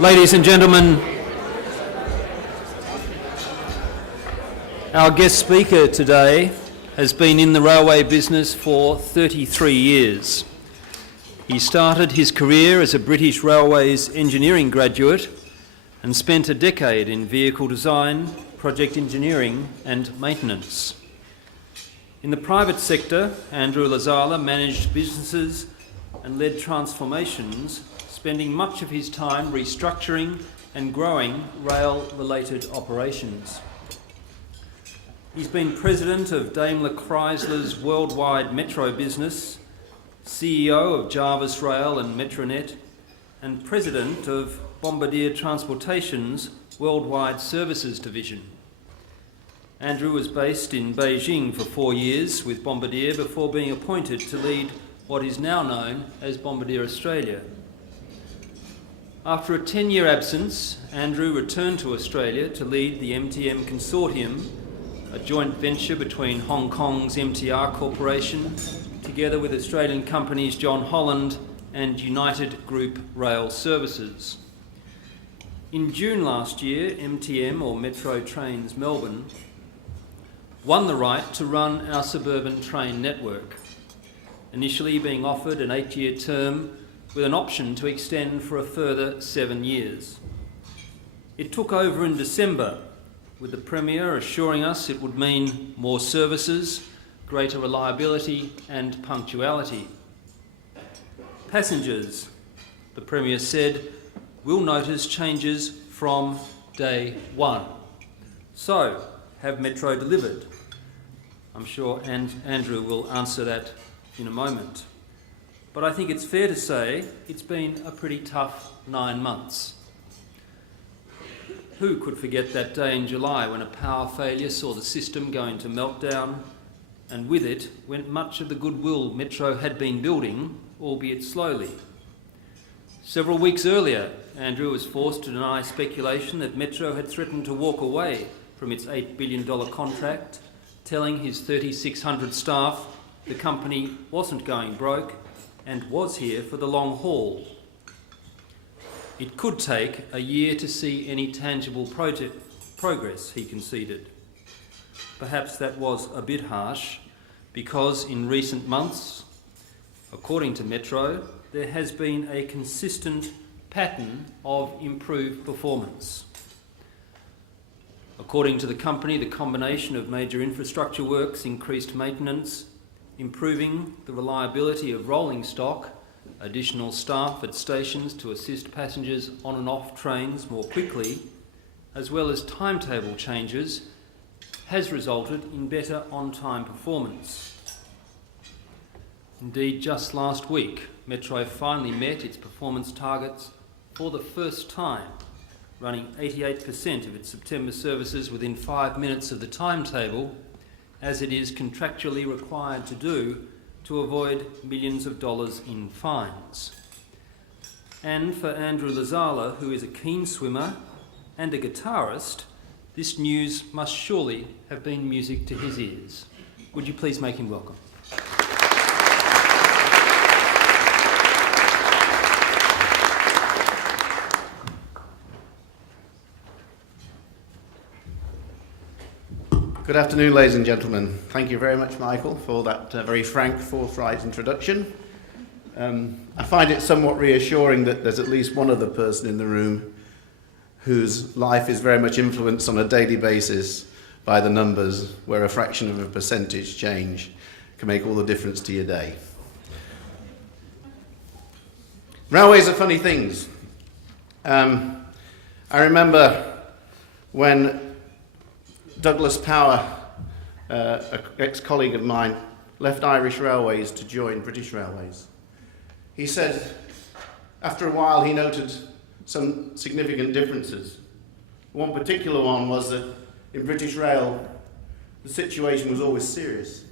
Ladies and gentlemen, our guest speaker today has been in the railway business for 33 years. He started his career as a British Railways engineering graduate and spent a decade in vehicle design, project engineering and maintenance. In the private sector, Andrew Lezala managed businesses and led transformations, spending much of his time restructuring and growing rail-related operations. He's been president of Daimler Chrysler's worldwide metro business, CEO of Jarvis Rail and Metronet, and president of Bombardier Transportation's worldwide services division. Andrew was based in Beijing for 4 years with Bombardier before being appointed to lead what is now known as Bombardier Australia. After a 10-year absence, Andrew returned to Australia to lead the MTM Consortium, a joint venture between Hong Kong's MTR Corporation, together with Australian companies John Holland and United Group Rail Services. In June last year, MTM, or Metro Trains Melbourne, won the right to run our suburban train network, initially being offered an 8-year term with an option to extend for a further 7 years. It took over in December, with the Premier assuring us it would mean more services, greater reliability and punctuality. Passengers, the Premier said, will notice changes from day one. So, have Metro delivered? I'm sure Andrew will answer that in a moment. But I think it's fair to say it's been a pretty tough 9 months. Who could forget that day in July when a power failure saw the system go into meltdown, and with it went much of the goodwill Metro had been building, albeit slowly. Several weeks earlier, Andrew was forced to deny speculation that Metro had threatened to walk away from its $8 billion contract, telling his 3,600 staff the company wasn't going broke and was here for the long haul. It could take a year to see any tangible progress, he conceded. Perhaps that was a bit harsh, because in recent months, according to Metro, there has been a consistent pattern of improved performance. According to the company, the combination of major infrastructure works, increased maintenance, improving the reliability of rolling stock, additional staff at stations to assist passengers on and off trains more quickly, as well as timetable changes, has resulted in better on-time performance. Indeed, just last week, Metro finally met its performance targets for the first time, running 88% of its September services within 5 minutes of the timetable, as it is contractually required to do to avoid millions of dollars in fines. And for Andrew Lezala, who is a keen swimmer and a guitarist, this news must surely have been music to his ears. Would you please make him welcome? Good afternoon, ladies and gentlemen. Thank you very much, Michael, for that very frank, forthright introduction. I find it somewhat reassuring that there's at least one other person in the room whose life is very much influenced on a daily basis by the numbers, where a fraction of a percentage change can make all the difference to your day. Railways are funny things. I remember when Douglas Power, an ex-colleague of mine, left Irish Railways to join British Railways. He said after a while he noted some significant differences. One particular one was that in British Rail the situation was always serious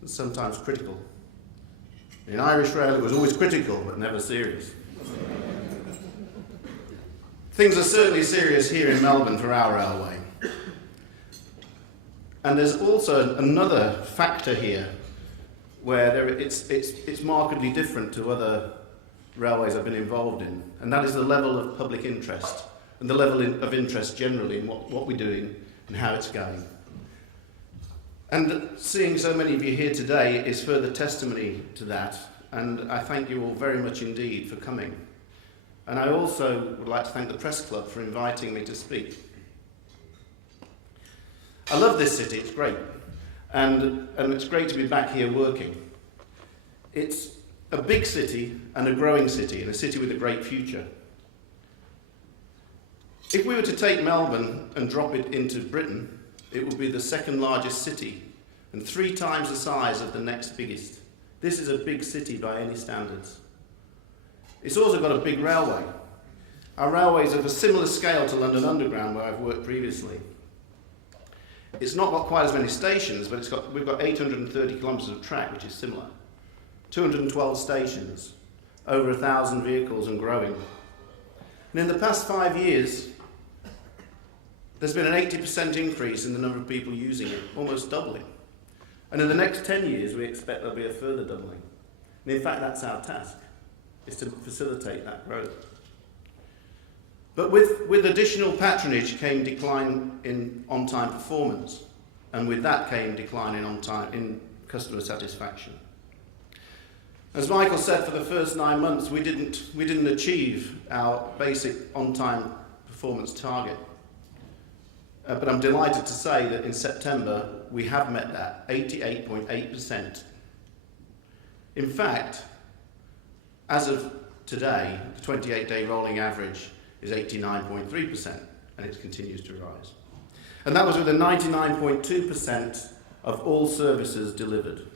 and sometimes critical. In Irish Rail it was always critical but never serious. Things are certainly serious here in Melbourne for our railway. And there's also another factor here where it's markedly different to other railways I've been involved in, and that is the level of public interest and the level of interest generally in what we're doing and how it's going. And seeing so many of you here today is further testimony to that, and I thank you all very much indeed for coming. And I also would like to thank the Press Club for inviting me to speak. I love this city, it's great, and it's great to be back here working. It's a big city and a growing city, and a city with a great future. If we were to take Melbourne and drop it into Britain, it would be the second largest city and 3 times the size of the next biggest. This is a big city by any standards. It's also got a big railway. Our railways are of a similar scale to London Underground, where I've worked previously. It's not got quite as many stations, but we've got 830 kilometres of track, which is similar. 212 stations, over 1,000 vehicles and growing. And in the past 5 years, there's been an 80% increase in the number of people using it, almost doubling. And in the next 10 years, we expect there'll be a further doubling. And in fact, that's our task, is to facilitate that growth. But with additional patronage came decline in on-time performance, and with that came decline in customer satisfaction. As Michael said, for the first 9 months, we didn't achieve our basic on-time performance target. But I'm delighted to say that in September, we have met that, 88.8%. In fact, as of today, the 28-day rolling average is 89.3%, and it continues to rise. And that was with a 99.2% of all services delivered.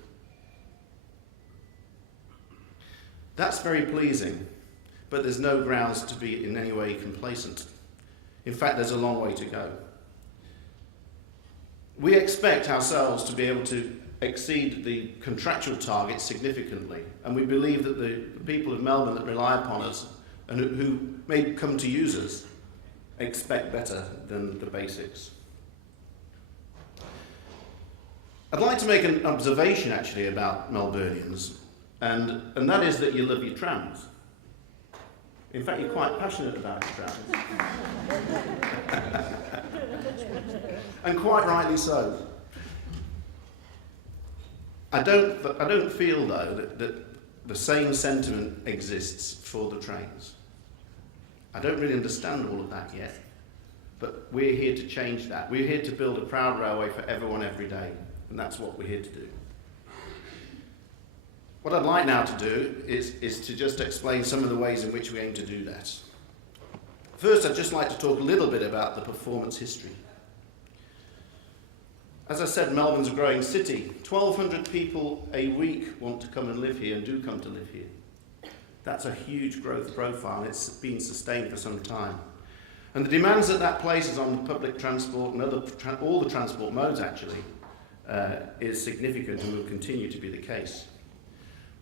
That's very pleasing, but there's no grounds to be in any way complacent. In fact, there's a long way to go. We expect ourselves to be able to exceed the contractual targets significantly, and we believe that the people of Melbourne that rely upon us and who may come to use us expect better than the basics. I'd like to make an observation actually about Melburnians, and that is that you love your trams. In fact, you're quite passionate about your trams. And quite rightly so. I don't feel, though, that the same sentiment exists for the trains. I don't really understand all of that yet, but we're here to change that. We're here to build a proud railway for everyone every day, and that's what we're here to do. What I'd like now to do is to just explain some of the ways in which we aim to do that. First, I'd just like to talk a little bit about the performance history. As I said, Melbourne's a growing city. 1,200 people a week want to come and live here and do come to live here. That's a huge growth profile, and it's been sustained for some time. And the demands that places on public transport and all the transport modes actually is significant and will continue to be the case.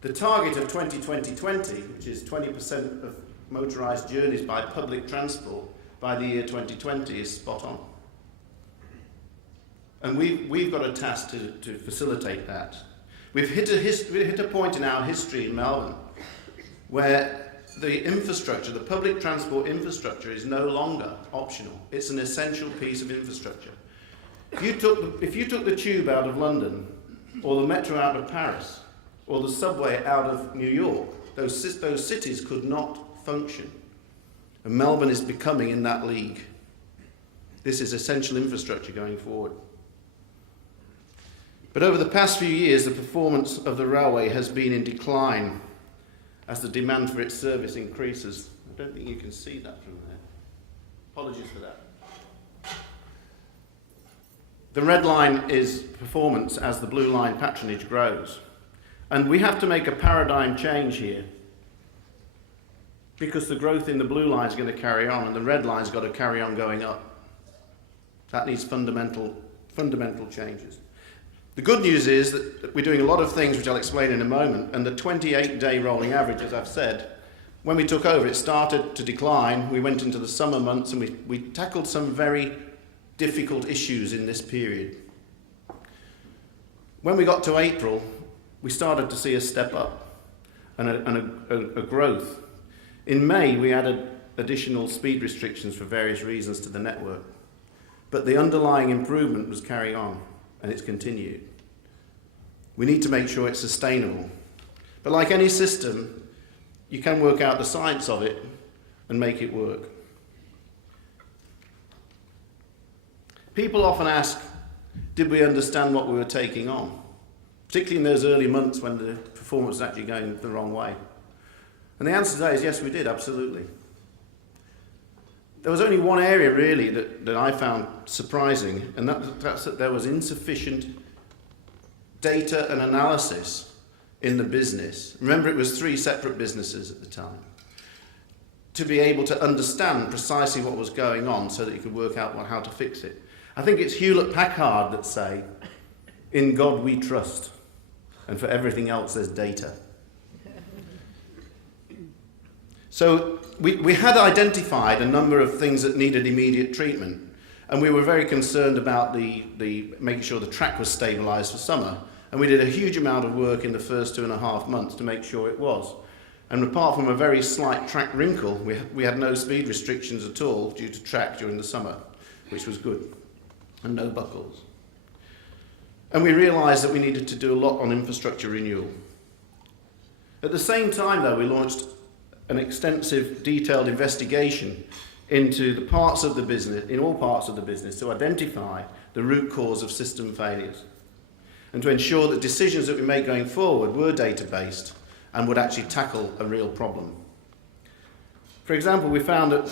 The target of 2020, which is 20% of motorised journeys by public transport by the year 2020, is spot on. And we've got a task to facilitate that. We've hit a point in our history in Melbourne where the infrastructure, the public transport infrastructure, is no longer optional. It's an essential piece of infrastructure. If you took the tube out of London, or the metro out of Paris, or the subway out of New York, those cities could not function. And Melbourne is becoming in that league. This is essential infrastructure going forward. But over the past few years, the performance of the railway has been in decline as the demand for its service increases. I don't think you can see that from there. Apologies for that. The red line is performance as the blue line patronage grows. And we have to make a paradigm change here, because the growth in the blue line is going to carry on and the red line's got to carry on going up. That needs fundamental changes. The good news is that we're doing a lot of things which I'll explain in a moment, and the 28-day rolling average, as I've said, when we took over, it started to decline. We went into the summer months and we tackled some very difficult issues in this period. When we got to April, we started to see a step up and a growth In May, we added additional speed restrictions for various reasons to the network, but the underlying improvement was carrying on, and it's continued. We need to make sure it's sustainable. But like any system, you can work out the science of it and make it work. People often ask, did we understand what we were taking on? Particularly in those early months when the performance was actually going the wrong way. And the answer to that is yes, we did, absolutely. There was only one area really that I found surprising, and that's that there was insufficient data and analysis in the business. Remember, it was 3 separate businesses at the time, to be able to understand precisely what was going on so that you could work out how to fix it. I think it's Hewlett-Packard that say, in God we trust, and for everything else there's data. So we had identified a number of things that needed immediate treatment, and we were very concerned about the making sure the track was stabilised for summer. And we did a huge amount of work in the first 2.5 months to make sure it was. And apart from a very slight track wrinkle, we had no speed restrictions at all due to track during the summer, which was good, and no buckles. And we realised that we needed to do a lot on infrastructure renewal. At the same time, though, we launched an extensive, detailed investigation into the parts of the business, in all parts of the business, to identify the root cause of system failures and to ensure that decisions that we make going forward were data-based and would actually tackle a real problem. For example, we found that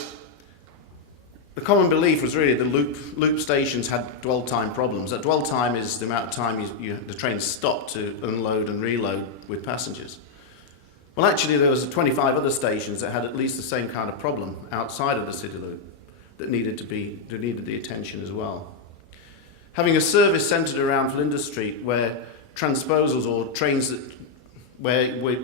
the common belief was really the loop stations had dwell time problems. That dwell time is the amount of time the trains stop to unload and reload with passengers. Well, actually, there was 25 other stations that had at least the same kind of problem outside of the city loop that needed the attention as well. Having a service centred around Flinders Street where transposals or trains where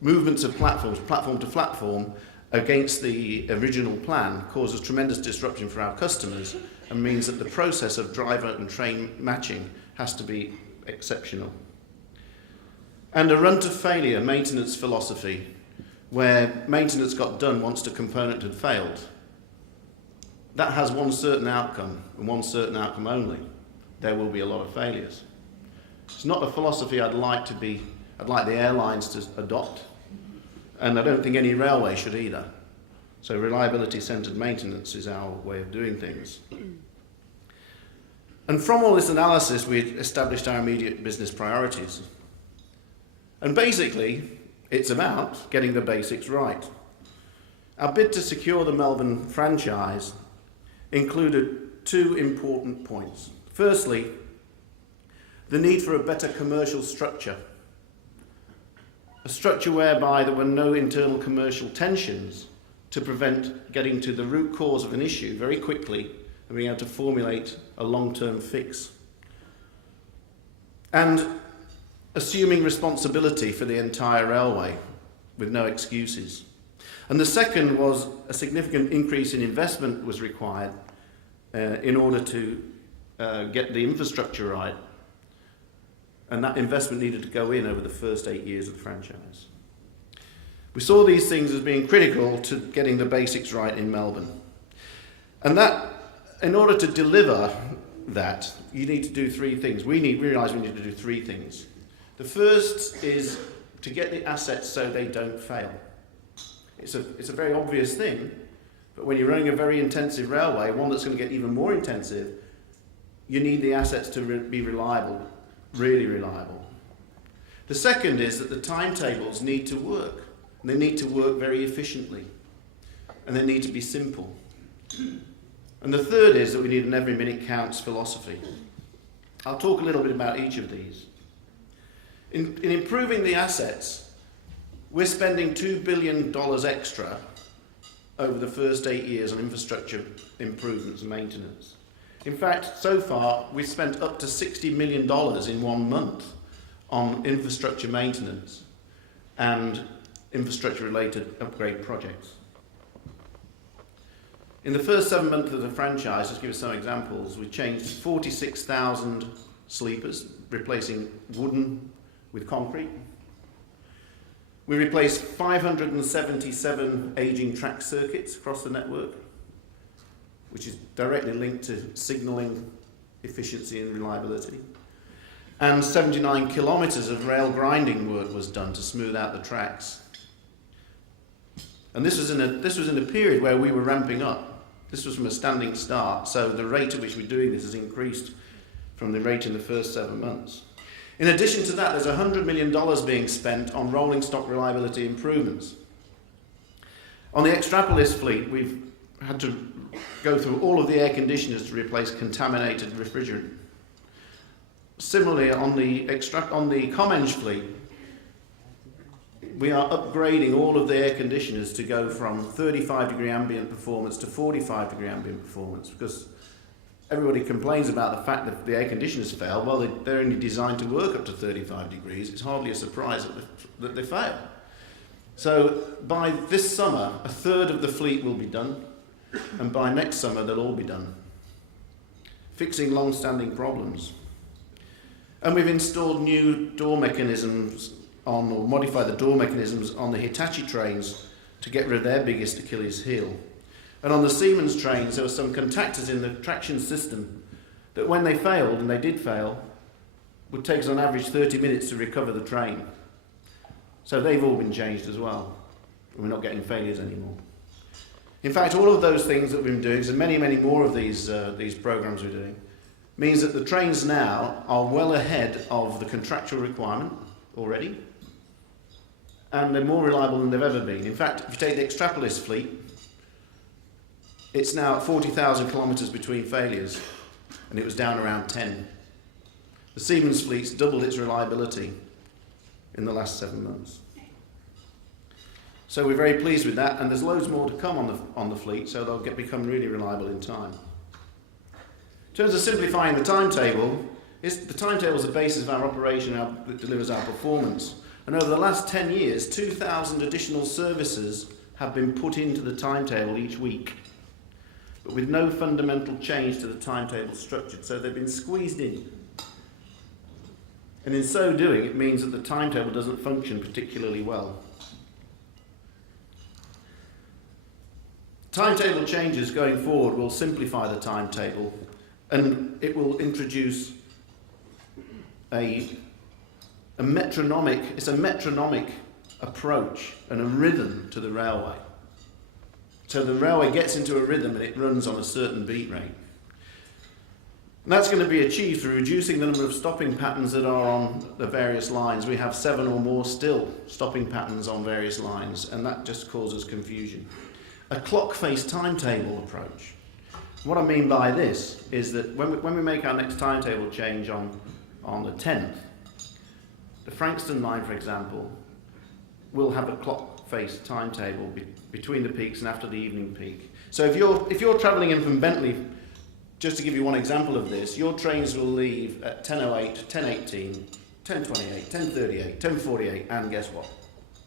movements of platforms, platform to platform, against the original plan causes tremendous disruption for our customers and means that the process of driver and train matching has to be exceptional. And a run-to-failure maintenance philosophy where maintenance got done once the component had failed. That has one certain outcome and one certain outcome only. There will be a lot of failures. It's not a philosophy I'd like the airlines to adopt, and I don't think any railway should either. So reliability-centred maintenance is our way of doing things. And from all this analysis, we established our immediate business priorities. And basically, it's about getting the basics right. Our bid to secure the Melbourne franchise included 2 important points. Firstly, the need for a better commercial structure. A structure whereby there were no internal commercial tensions to prevent getting to the root cause of an issue very quickly and being able to formulate a long-term fix. And assuming responsibility for the entire railway with no excuses. And the second was a significant increase in investment was required in order to get the infrastructure right. And that investment needed to go in over the first 8 years of the franchise. We saw these things as being critical to getting the basics right in Melbourne. And that, in order to deliver that, you need to do 3 things. We realised we need to do 3 things. The first is to get the assets so they don't fail. It's a very obvious thing, but when you're running a very intensive railway, one that's going to get even more intensive, you need the assets to be reliable, really reliable. The second is that the timetables need to work. And they need to work very efficiently. And they need to be simple. And the third is that we need an every minute counts philosophy. I'll talk a little bit about each of these. In improving the assets, we're spending $2 billion extra over the first 8 years on infrastructure improvements and maintenance. In fact, so far, we've spent up to $60 million in 1 month on infrastructure maintenance and infrastructure-related upgrade projects. In the first 7 months of the franchise, just to give us some examples, we changed 46,000 sleepers, replacing wooden with concrete. We replaced 577 ageing track circuits across the network, which is directly linked to signalling efficiency and reliability. And 79 kilometres of rail grinding work was done to smooth out the tracks. And this was in a period where we were ramping up. This was from a standing start, so the rate at which we're doing this has increased from the rate in the first 7 months. In addition to that, there's $100 million being spent on rolling stock reliability improvements. On the Extrapolis fleet, we've had to go through all of the air conditioners to replace contaminated refrigerant. Similarly, on the Comenge fleet, we are upgrading all of the air conditioners to go from 35-degree ambient performance to 45-degree ambient performance, because everybody complains about the fact that the air conditioners fail. Well, they're only designed to work up to 35 degrees. It's hardly a surprise that they fail. So by this summer, a third of the fleet will be done, and by next summer, they'll all be done, fixing long-standing problems. And we've installed new door mechanisms or modified the door mechanisms on the Hitachi trains to get rid of their biggest Achilles heel. And on the Siemens trains, there were some contactors in the traction system that when they failed, and they did fail, would take us on average 30 minutes to recover the train. So they've all been changed as well. We're not getting failures anymore. In fact, all of those things that we've been doing, so many, many more of these programs we're doing, means that the trains now are well ahead of the contractual requirement already, and they're more reliable than they've ever been. In fact, if you take the Extrapolis fleet, it's now at 40,000 kilometres between failures, and it was down around 10. The Siemens fleet's doubled its reliability in the last 7 months. So we're very pleased with that, and there's loads more to come on the fleet, so they'll become really reliable in time. In terms of simplifying the timetable, the timetable is the basis of our operation that delivers our performance. And over the last 10 years, 2,000 additional services have been put into the timetable each week, but with no fundamental change to the timetable structure. So they've been squeezed in. And in so doing, it means that the timetable doesn't function particularly well. Timetable changes going forward will simplify the timetable, and it will introduce a metronomic approach and a rhythm to the railway. So the railway gets into a rhythm and it runs on a certain beat rate. And that's going to be achieved through reducing the number of stopping patterns that are on the various lines. We have 7 or more still stopping patterns on various lines, and that just causes confusion. A clock-face timetable approach. What I mean by this is that when we make our next timetable change on the 10th, the Frankston line, for example, will have a clock-face timetable between the peaks and after the evening peak. So if you're travelling in from Bentley, just to give you one example of this, your trains will leave at 10:08, 10:18, 10:28, 10:38, 10:48, and guess what?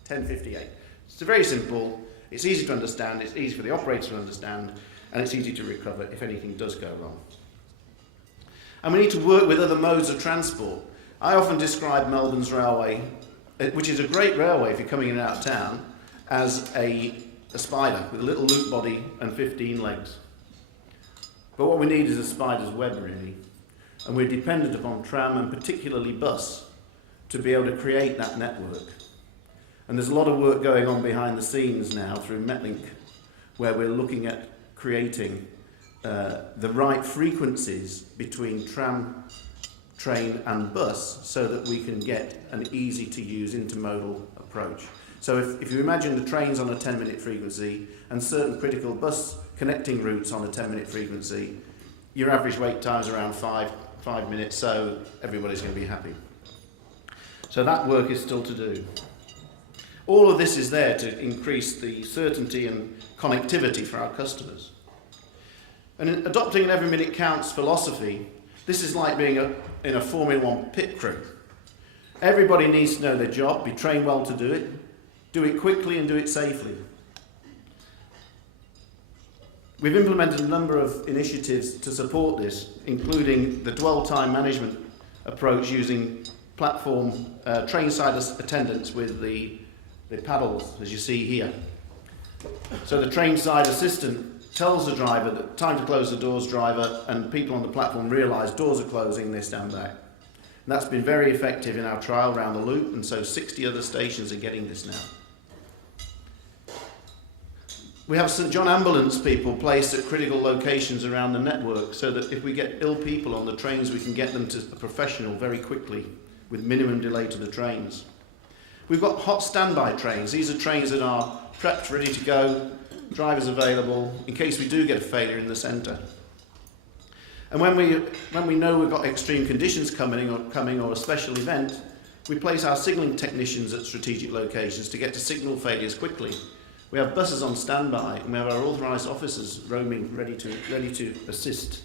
10:58. It's very simple, it's easy to understand, it's easy for the operator to understand, and it's easy to recover if anything does go wrong. And we need to work with other modes of transport. I often describe Melbourne's railway, which is a great railway if you're coming in and out of town, as a spider with a little loop body and 15 legs. But what we need is a spider's web, really. And we're dependent upon tram and particularly bus to be able to create that network. And there's a lot of work going on behind the scenes now through Metlink, where we're looking at creating the right frequencies between tram, train and bus so that we can get an easy-to-use intermodal approach. So if you imagine the trains on a 10-minute frequency and certain critical bus connecting routes on a 10-minute frequency, your average wait time is around 5 minutes, so everybody's going to be happy. So that work is still to do. All of this is there to increase the certainty and connectivity for our customers. And in adopting an every minute counts philosophy, this is like being in a Formula 1 pit crew. Everybody needs to know their job, be trained well to do it quickly and do it safely. We've implemented a number of initiatives to support this, including the dwell time management approach using platform train-side attendance with the the paddles, as you see here. So the train side assistant tells the driver that time to close the doors, driver, and people on the platform realise doors are closing, they stand back. And that's been very effective in our trial round the loop, and so 60 other stations are getting this now. We have St John ambulance people placed at critical locations around the network so that if we get ill people on the trains, we can get them to a professional very quickly with minimum delay to the trains. We've got hot standby trains. These are trains that are prepped, ready to go, drivers available in case we do get a failure in the centre. And when we know we've got extreme conditions coming or a special event, we place our signalling technicians at strategic locations to get to signal failures quickly. We have buses on standby, and we have our authorised officers roaming, ready to assist.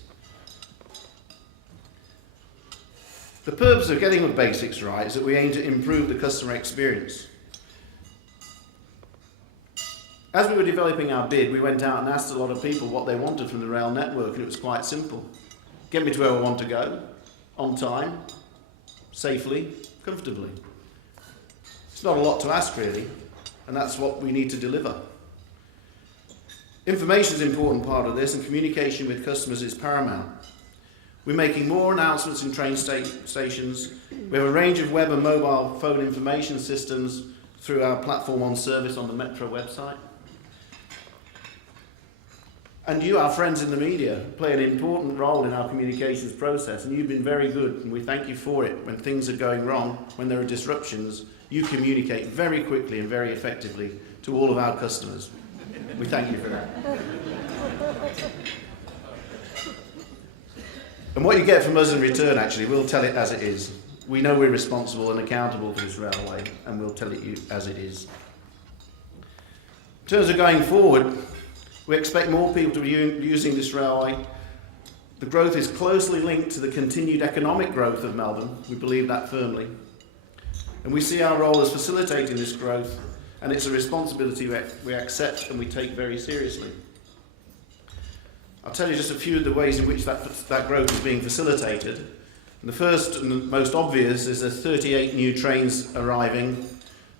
The purpose of getting the basics right is that we aim to improve the customer experience. As we were developing our bid, we went out and asked a lot of people what they wanted from the rail network, and it was quite simple. Get me to where I want to go, on time, safely, comfortably. It's not a lot to ask, really. And that's what we need to deliver. Information is an important part of this, and communication with customers is paramount. We're making more announcements in train stations. We have a range of web and mobile phone information systems through our platform on service on the Metro website. And you, our friends in the media, play an important role in our communications process, and you've been very good, and we thank you for it. When things are going wrong, when there are disruptions, you communicate very quickly and very effectively to all of our customers. We thank you for that. And what you get from us in return, actually, we'll tell it as it is. We know we're responsible and accountable for this railway, and we'll tell it you as it is. In terms of going forward, we expect more people to be using this railway. The growth is closely linked to the continued economic growth of Melbourne. We believe that firmly. And we see our role as facilitating this growth, and it's a responsibility we accept and we take very seriously. I'll tell you just a few of the ways in which that growth is being facilitated. And the first and the most obvious is there's 38 new trains arriving,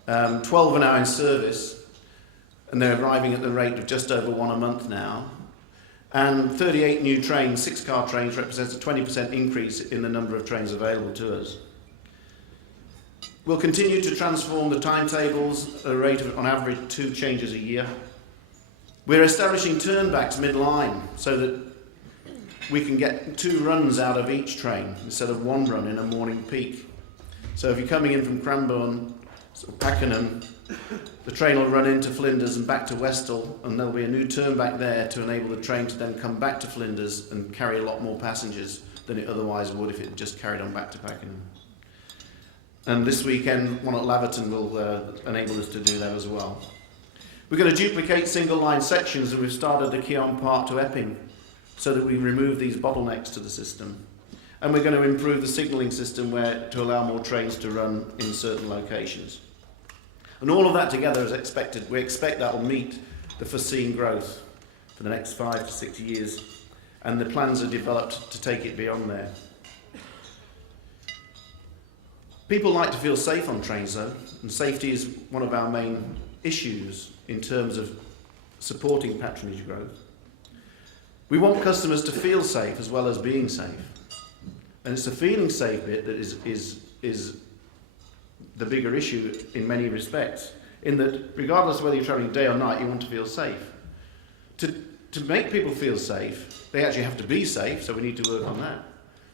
12 are now in service, and they're arriving at the rate of just over one a month now. And 38 new trains, 6-car trains, represents a 20% increase in the number of trains available to us. We'll continue to transform the timetables at a rate of, on average, 2 changes a year. We're establishing turnbacks mid-line so that we can get 2 runs out of each train instead of 1 run in a morning peak. So if you're coming in from Cranbourne or Pakenham, the train will run into Flinders and back to Westall, and there'll be a new turnback there to enable the train to then come back to Flinders and carry a lot more passengers than it otherwise would if it just carried on back to Pakenham. And this weekend, one at Laverton will enable us to do that as well. We're going to duplicate single-line sections, and we've started the Keon Park to Epping so that we remove these bottlenecks to the system. And we're going to improve the signalling system to allow more trains to run in certain locations. And all of that together is expected. We expect that will meet the foreseen growth for the next 5 to 6 years, and the plans are developed to take it beyond there. People like to feel safe on trains, though, and safety is one of our main issues in terms of supporting patronage growth. We want customers to feel safe as well as being safe. And it's the feeling safe bit that is the bigger issue in many respects, in that regardless of whether you're travelling day or night, you want to feel safe. To make people feel safe, they actually have to be safe, so we need to work on that.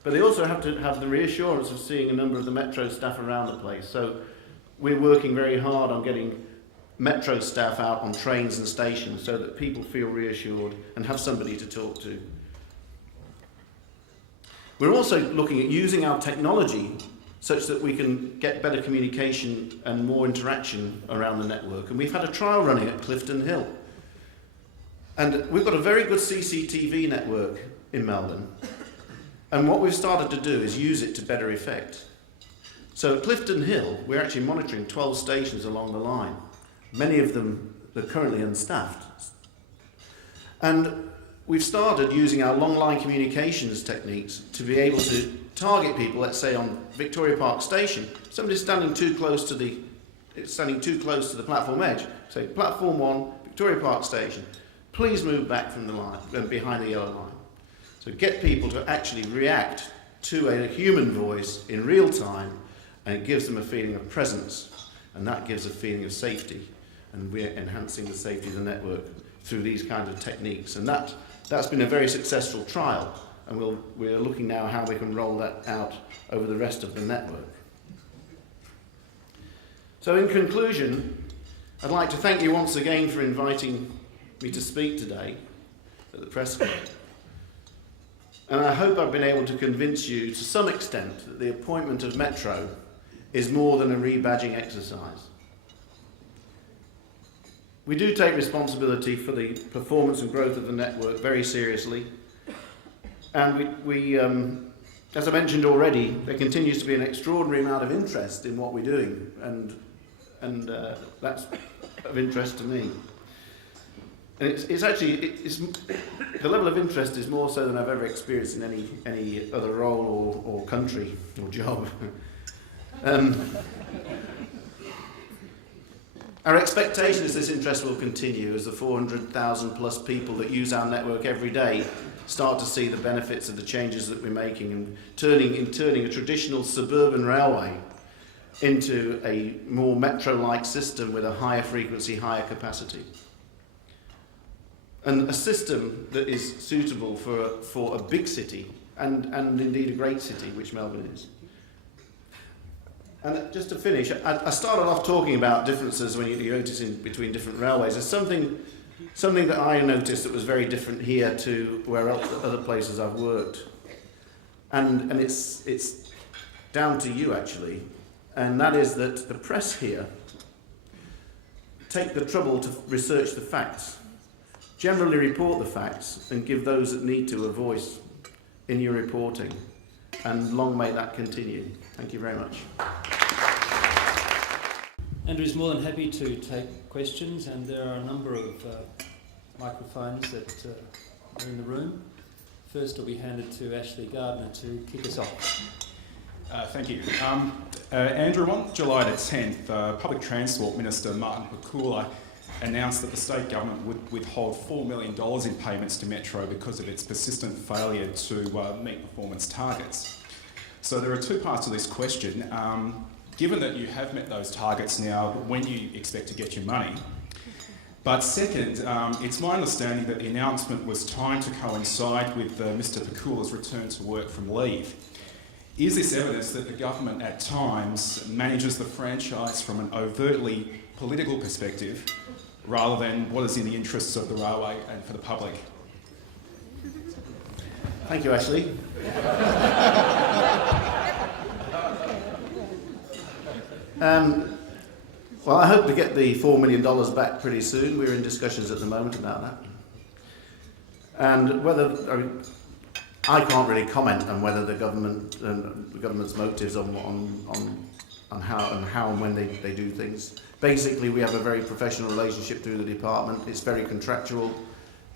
But they also have to have the reassurance of seeing a number of the Metro staff around the place. So we're working very hard on getting Metro staff out on trains and stations so that people feel reassured and have somebody to talk to. We're also looking at using our technology such that we can get better communication and more interaction around the network. And we've had a trial running at Clifton Hill. And we've got a very good CCTV network in Melbourne. And what we've started to do is use it to better effect. So at Clifton Hill, we're actually monitoring 12 stations along the line. Many of them are currently unstaffed. And we've started using our long line communications techniques to be able to target people, let's say on Victoria Park Station. Somebody's standing too close to the it's standing too close to the platform edge, say platform 1, Victoria Park Station, please move back from the line, behind the yellow line. So get people to actually react to a human voice in real time, and it gives them a feeling of presence, and that gives a feeling of safety, and we're enhancing the safety of the network through these kinds of techniques. And that's been a very successful trial, and we're looking now how we can roll that out over the rest of the network. So in conclusion, I'd like to thank you once again for inviting me to speak today at the Press Club. And I hope I've been able to convince you to some extent that the appointment of Metro is more than a rebadging exercise. We do take responsibility for the performance and growth of the network very seriously. And we as I mentioned already, there continues to be an extraordinary amount of interest in what we're doing, and that's of interest to me. And it's actually the level of interest is more so than I've ever experienced in any other role or country or job. Our expectation is this interest will continue as the 400,000 plus people that use our network every day start to see the benefits of the changes that we're making and turning a traditional suburban railway into a more metro-like system with a higher frequency, higher capacity. And a system that is suitable for a big city and indeed a great city, which Melbourne is. And just to finish, I started off talking about differences when you notice in between different railways. There's something that I noticed that was very different here to where other places I've worked. And it's down to you actually, and that is that the press here take the trouble to research the facts. Generally report the facts and give those that need to a voice in your reporting. And long may that continue. Thank you very much. Andrew is more than happy to take questions, and there are a number of microphones that are in the room. First will be handed to Ashley Gardner to kick us off. Thank you. Andrew, on July the 10th, Public Transport Minister Martin Pakula announced that the state government would withhold $4 million in payments to Metro because of its persistent failure to meet performance targets. So there are two parts to this question. Given that you have met those targets now, when do you expect to get your money? But second, it's my understanding that the announcement was timed to coincide with Mr Pakula's return to work from leave. Is this evidence that the government at times manages the franchise from an overtly political perspective rather than what is in the interests of the railway and for the public? Thank you, Ashley. Well, I hope to get the $4 million back pretty soon. We're in discussions at the moment about that. And I can't really comment on whether the government's motives on how and when they do things. Basically, we have a very professional relationship through the department. It's very contractual,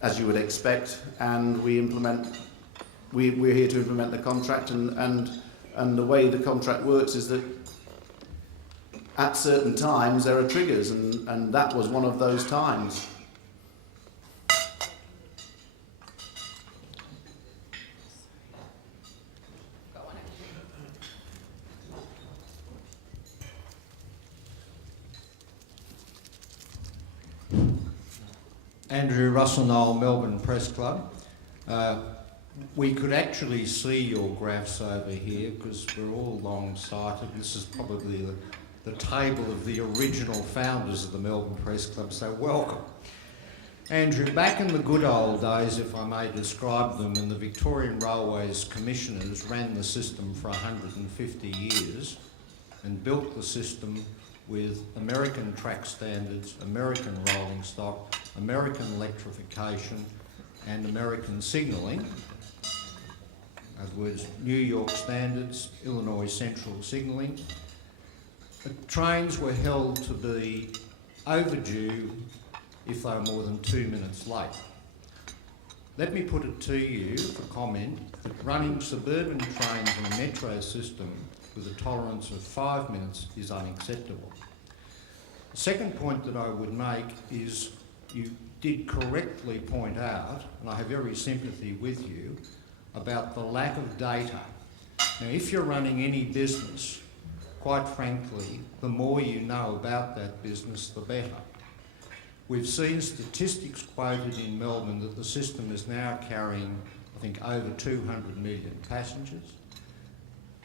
as you would expect, and we're here to implement the contract. And the way the contract works is that at certain times there are triggers, and that was one of those times. Andrew Russell-Noel, Melbourne Press Club. We could actually see your graphs over here because we're all long-sighted. This is probably the table of the original founders of the Melbourne Press Club, so welcome. Andrew, back in the good old days, if I may describe them, when the Victorian Railways Commissioners ran the system for 150 years and built the system with American track standards, American rolling stock, American electrification and American signalling. In other words, New York standards, Illinois Central signalling. Trains were held to be overdue if they were more than 2 minutes late. Let me put it to you for comment that running suburban trains in a metro system with a tolerance of 5 minutes is unacceptable. The second point that I would make is you did correctly point out, and I have every sympathy with you, about the lack of data. Now, if you're running any business, quite frankly, the more you know about that business, the better. We've seen statistics quoted in Melbourne that the system is now carrying, I think, over 200 million passengers.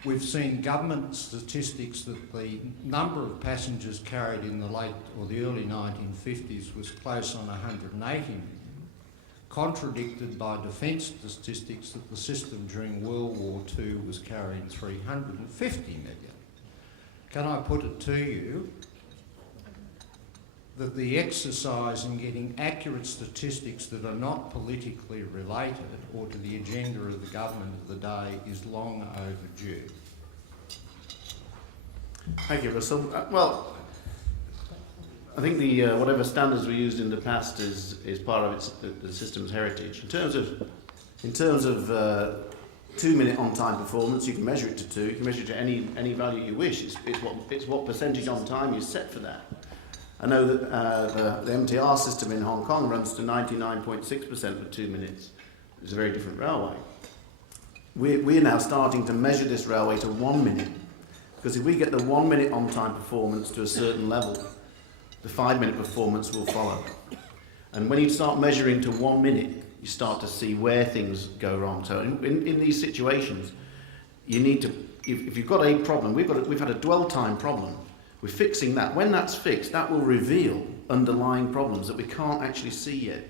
We've seen government statistics that the number of passengers carried in the late or the early 1950s was close on 180 million, contradicted by defence statistics that the system during World War II was carrying 350 million. Can I put it to you that the exercise in getting accurate statistics that are not politically related or to the agenda of the government of the day is long overdue? Thank you, Russell. Well, I think the whatever standards we used in the past is part of the system's heritage. In terms of 2-minute on-time performance, you can measure it to 2. You can measure it to any value you wish. It's what percentage on time you set for that. I know that the MTR system in Hong Kong runs to 99.6% for 2 minutes. It's a very different railway. We're now starting to measure this railway to 1 minute, because if we get the 1 minute on-time performance to a certain level, the 5-minute performance will follow. And when you start measuring to 1 minute, you start to see where things go wrong. So in these situations, you need to, if you've got a problem, we've had a dwell time problem. We're fixing that. When that's fixed, that will reveal underlying problems that we can't actually see yet.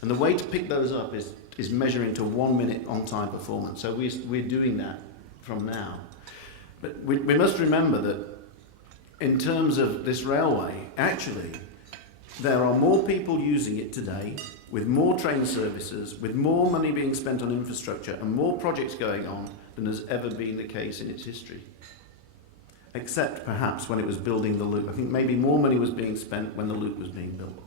And the way to pick those up is measuring to 1 minute on-time performance. So we're doing that from now. But we must remember that in terms of this railway, actually, there are more people using it today, with more train services, with more money being spent on infrastructure and more projects going on than has ever been the case in its history. Except perhaps when it was building the loop. I think maybe more money was being spent when the loop was being built.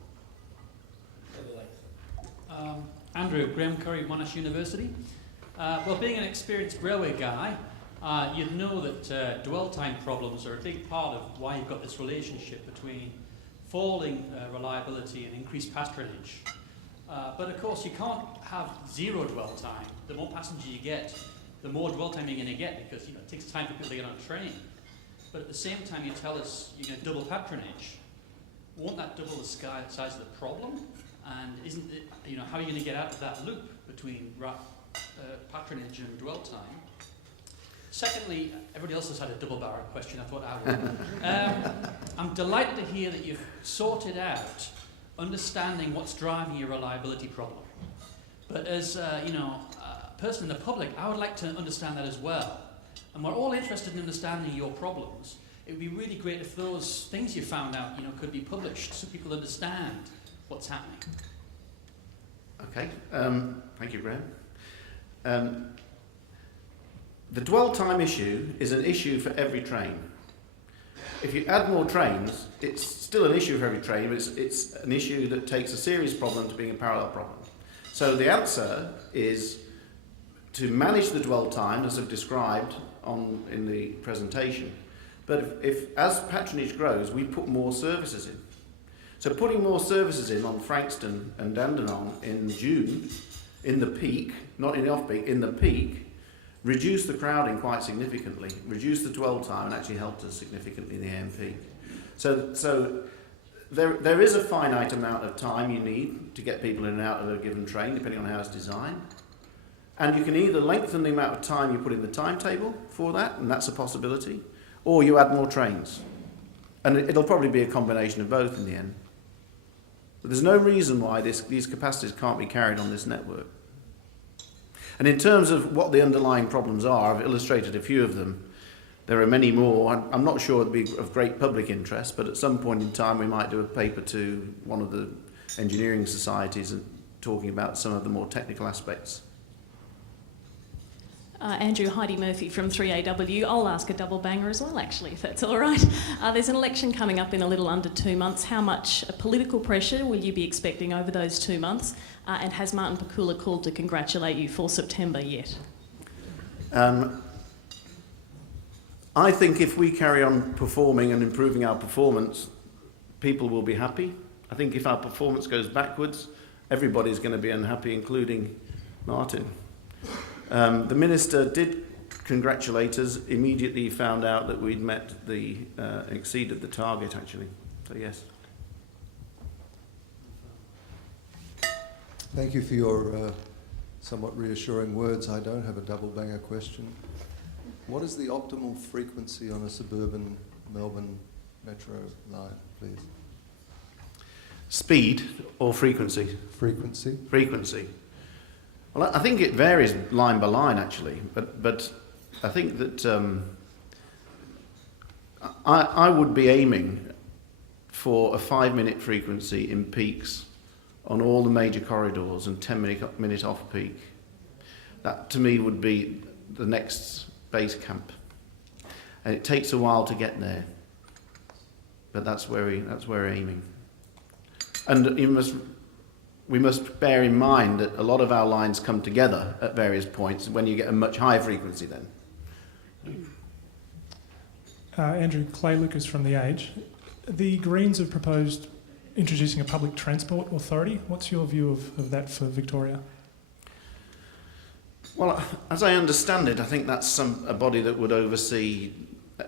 Andrew, Graham Curry, Monash University. Well, being an experienced railway guy, you'd know that dwell time problems are a big part of why you've got this relationship between falling reliability and increased patronage. But of course, you can't have zero dwell time. The more passengers you get, the more dwell time you're going to get, because it takes time for people to get on a train. But at the same time, you tell us you're going to double patronage. Won't that double the size of the problem? And isn't it, how are you going to get out of that loop between patronage and dwell time? Secondly, everybody else has had a double-barreled question. I thought I would. I'm delighted to hear that you've sorted out understanding what's driving your reliability problem. But as a person in the public, I would like to understand that as well. And we're all interested in understanding your problems. It would be really great if those things you found out, could be published so people understand what's happening. Okay, thank you, Graham. The dwell time issue is an issue for every train. If you add more trains, it's still an issue for every train, but it's an issue that takes a serious problem to being a parallel problem. So the answer is to manage the dwell time, as I've described in the presentation. But if as patronage grows, we put more services in. So putting more services in on Frankston and Dandenong in June, in the peak, not in the off-peak, in the peak, reduced the crowding quite significantly, reduced the dwell time, and actually helped us significantly in the AM peak. So there is a finite amount of time you need to get people in and out of a given train, depending on how it's designed. And you can either lengthen the amount of time you put in the timetable for that, and that's a possibility, or you add more trains. And it'll probably be a combination of both in the end. But there's no reason why these capacities can't be carried on this network. And in terms of what the underlying problems are, I've illustrated a few of them. There are many more. I'm not sure it'd be of great public interest, but at some point in time we might do a paper to one of the engineering societies and talking about some of the more technical aspects. Andrew, Heidi Murphy from 3AW. I'll ask a double banger as well, actually, if that's all right. There's an election coming up in a little under 2 months. How much political pressure will you be expecting over those 2 months? And has Martin Pakula called to congratulate you for September yet? I think if we carry on performing and improving our performance, people will be happy. I think if our performance goes backwards, everybody's going to be unhappy, including Martin. The Minister did congratulate us, immediately found out that we'd exceeded the target, actually. So, yes. Thank you for your somewhat reassuring words. I don't have a double banger question. What is the optimal frequency on a suburban Melbourne metro line, please? Speed or frequency? Frequency. Frequency. Well, I think it varies line by line, actually, but I think that I would be aiming for a 5-minute frequency in peaks on all the major corridors and 10-minute off-peak. That, to me, would be the next base camp. And it takes a while to get there, but that's where we're aiming. And we must bear in mind that a lot of our lines come together at various points when you get a much higher frequency then. Andrew, Clay Lucas from The Age. The Greens have proposed introducing a public transport authority. What's your view of that for Victoria? Well, as I understand it, I think that's a body that would oversee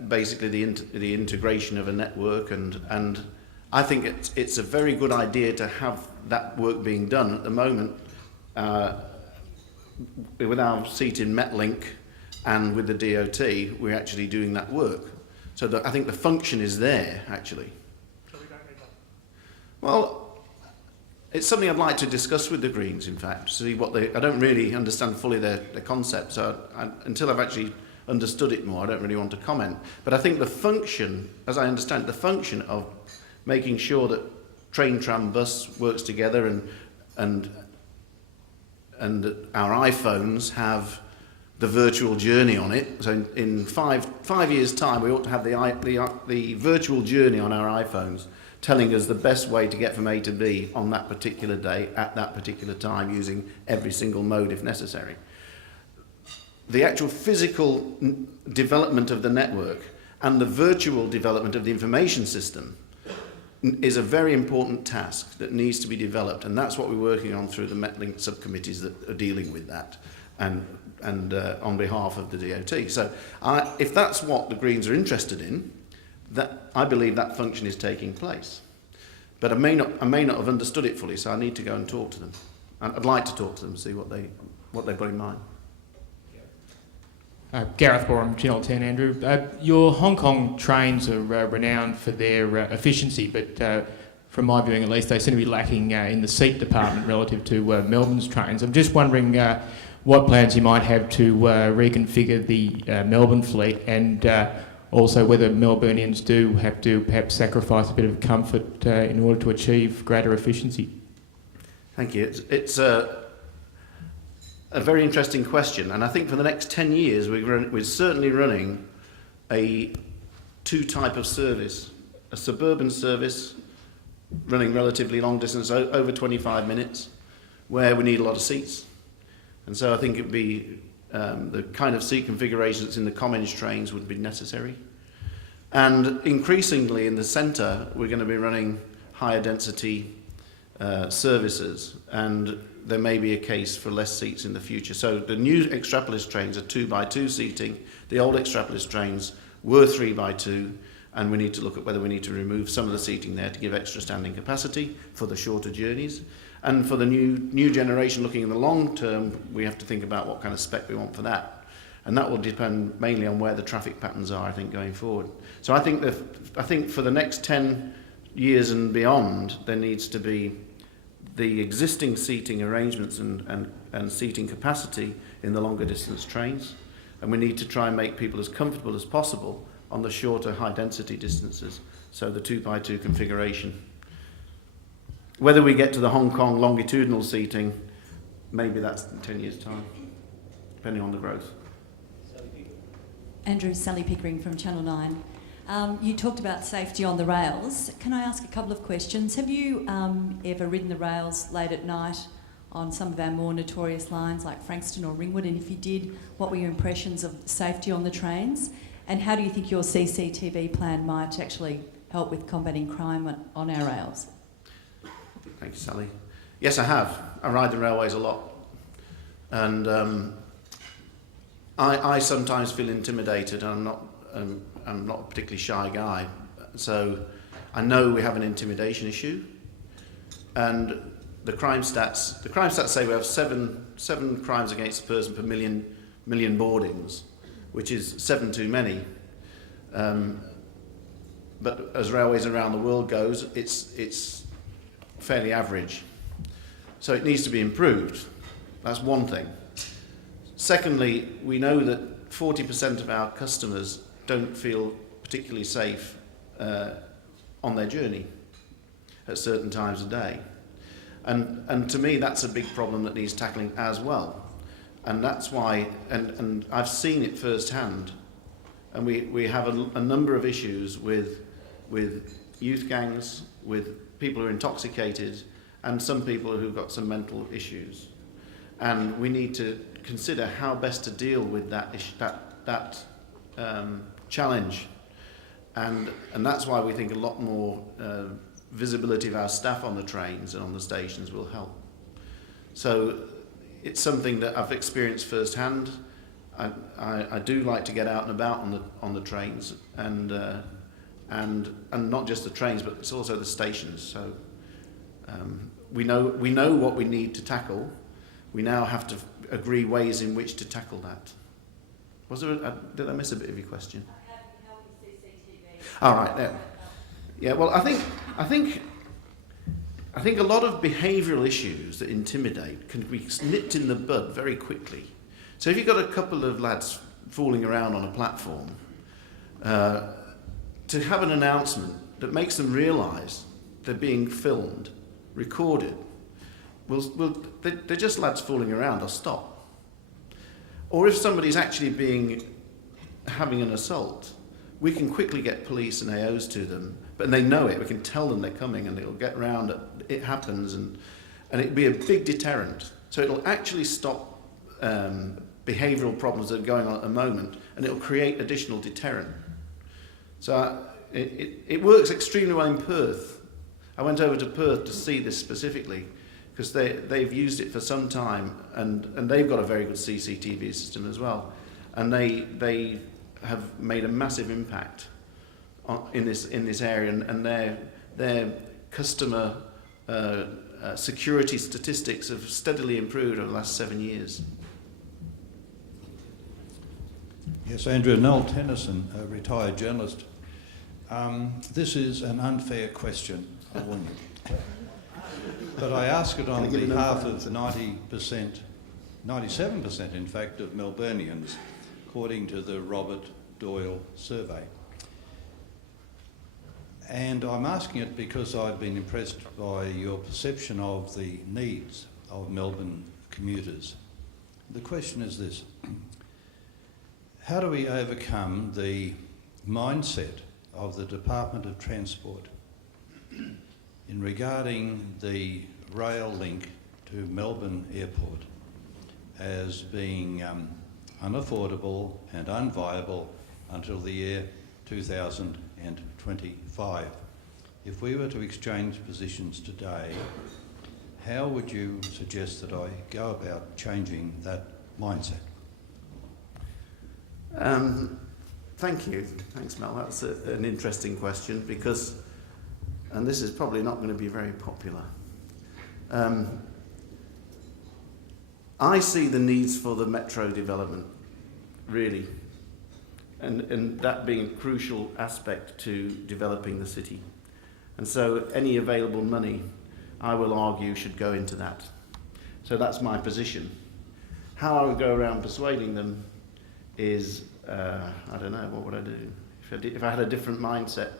basically the integration of a network, and I think it's a very good idea to have that work being done. At the moment, with our seat in Metlink and with the DOT, we're actually doing that work. So I think the function is there, actually. So we don't need that? Well, it's something I'd like to discuss with the Greens, in fact, see what I don't really understand fully their concept, so until I've actually understood it more, I don't really want to comment. But I think the function, as I understand it, the function of making sure that train, tram, bus works together and that our iPhones have the virtual journey on it. So in five years' time, we ought to have the virtual journey on our iPhones, telling us the best way to get from A to B on that particular day at that particular time, using every single mode if necessary. The actual physical development of the network and the virtual development of the information system is a very important task that needs to be developed, and that's what we're working on through the Metlink subcommittees that are dealing with that, and on behalf of the DOT. So if that's what the Greens are interested in, that I believe that function is taking place. But I may not have understood it fully, so I need to go and talk to them. And I'd like to talk to them, see what they've got in mind. Gareth Borum, Channel 10, Andrew. Your Hong Kong trains are renowned for their efficiency, but from my viewing at least, they seem to be lacking in the seat department relative to Melbourne's trains. I'm just wondering what plans you might have to reconfigure the Melbourne fleet, and also whether Melburnians do have to perhaps sacrifice a bit of comfort in order to achieve greater efficiency. Thank you. It's a very interesting question, and I think for the next 10 years we're certainly running a two-type of service. A suburban service running relatively long distance, over 25 minutes, where we need a lot of seats. And so I think it'd be the kind of seat configuration that's in the Common's trains would be necessary. And increasingly in the centre we're going to be running higher density services, and there may be a case for less seats in the future. So the new Extrapolis trains are 2x2 seating. The old Extrapolis trains were 3x2, and we need to look at whether we need to remove some of the seating there to give extra standing capacity for the shorter journeys. And for the new generation, looking in the long term, we have to think about what kind of spec we want for that. And that will depend mainly on where the traffic patterns are, I think, going forward. So I think for the next 10 years and beyond, there needs to be the existing seating arrangements and seating capacity in the longer distance trains, and we need to try and make people as comfortable as possible on the shorter high density distances, so the 2x2 configuration. Whether we get to the Hong Kong longitudinal seating, maybe that's in 10 years' time, depending on the growth. Andrew, Sally Pickering from Channel 9. You talked about safety on the rails. Can I ask a couple of questions? Have you ever ridden the rails late at night on some of our more notorious lines like Frankston or Ringwood? And if you did, what were your impressions of safety on the trains? And how do you think your CCTV plan might actually help with combating crime on our rails? Thank you, Sally. Yes, I have. I ride the railways a lot. And I sometimes feel intimidated, and I'm not a particularly shy guy. So I know we have an intimidation issue. And the crime stats say we have seven crimes against a person per million boardings, which is 7 too many. But as railways around the world goes, it's fairly average. So it needs to be improved. That's one thing. Secondly, we know that 40% of our customers don't feel particularly safe on their journey at certain times of day. And to me, that's a big problem that needs tackling as well. And that's why, and I've seen it firsthand, and we have a number of issues with youth gangs, with people who are intoxicated, and some people who've got some mental issues. And we need to consider how best to deal with that challenge. And that's why we think a lot more visibility of our staff on the trains and on the stations will help. So it's something that I've experienced firsthand. I do like to get out and about on the trains, and not just the trains, but it's also the stations. So we know what we need to tackle. We now have to agree ways in which to tackle that. Was there? Did I miss a bit of your question? How with CCTV? All right. Yeah. Well, I think a lot of behavioural issues that intimidate can be nipped in the bud very quickly. So if you've got a couple of lads fooling around on a platform, to have an announcement that makes them realise they're being filmed, recorded, they're just lads fooling around, they'll stop. Or if somebody's actually having an assault, we can quickly get police and AOs to them, but they know it, we can tell them they're coming, and it'll get round, it happens, and it'll be a big deterrent. So it'll actually stop behavioural problems that are going on at the moment, and it'll create additional deterrent. So it works extremely well in Perth. I went over to Perth to see this specifically, because they've used it for some time, and they've got a very good CCTV system as well, and they have made a massive impact in this area, and their customer security statistics have steadily improved over the last 7 years. Yes, Andrew, Noel Tennyson, a retired journalist. This is an unfair question, I warn you. But I ask it on behalf of 90%, 97% in fact, of Melburnians, according to the Robert Doyle survey. And I'm asking it because I've been impressed by your perception of the needs of Melbourne commuters. The question is this: how do we overcome the mindset of the Department of Transport in regarding the rail link to Melbourne Airport as being unaffordable and unviable until the year 2025? If we were to exchange positions today, how would you suggest that I go about changing that mindset? Thank you. Thanks, Mel. That's an interesting question because, and this is probably not going to be very popular. I see the needs for the metro development, really, and that being a crucial aspect to developing the city. And so any available money, I will argue, should go into that. So that's my position. How I would go around persuading them is, I don't know, what would I do? If I had a different mindset.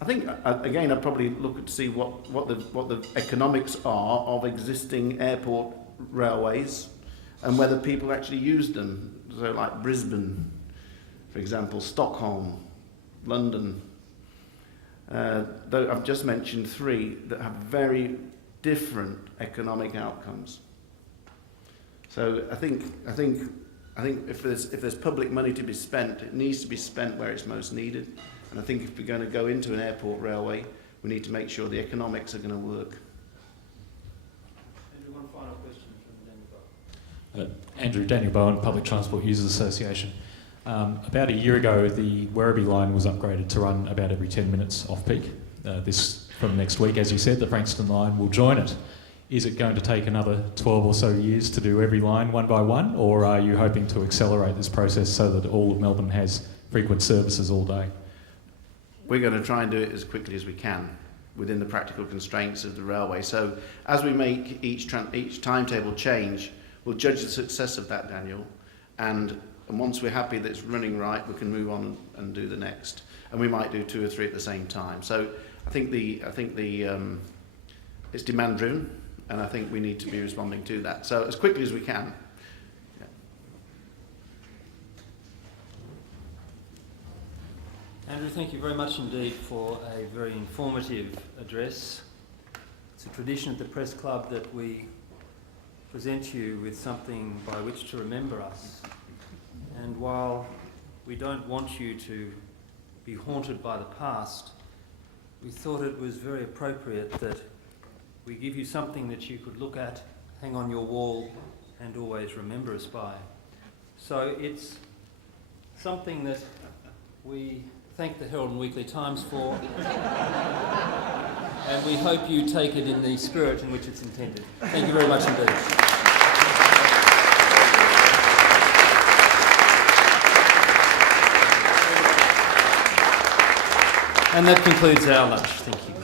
I think, again, I'd probably look to see what the economics are of existing airport railways and whether people actually use them. So like Brisbane, for example, Stockholm, London. Though I've just mentioned 3 that have very different economic outcomes. So I think I think if there's public money to be spent, it needs to be spent where it's most needed. And I think if we're going to go into an airport railway, we need to make sure the economics are going to work. Andrew, one final question from Daniel Bowen. Andrew, Daniel Bowen, Public Transport Users Association. About a year ago, the Werribee line was upgraded to run about every 10 minutes off-peak. From next week, as you said, the Frankston line will join it. Is it going to take another 12 or so years to do every line one by one, or are you hoping to accelerate this process so that all of Melbourne has frequent services all day? We're going to try and do it as quickly as we can within the practical constraints of the railway. So as we make each timetable change, we'll judge the success of that, Daniel, and once we're happy that it's running right, we can move on and do the next. And we might do 2 or 3 at the same time. So I think it's demand driven, and I think we need to be responding to that. So as quickly as we can. Andrew, thank you very much indeed for a very informative address. It's a tradition at the Press Club that we present you with something by which to remember us. And while we don't want you to be haunted by the past, we thought it was very appropriate that we give you something that you could look at, hang on your wall, and always remember us by. So it's something that we thank the Herald and Weekly Times for, and we hope you take it in the spirit in which it's intended. Thank you very much indeed. And that concludes our lunch. Thank you.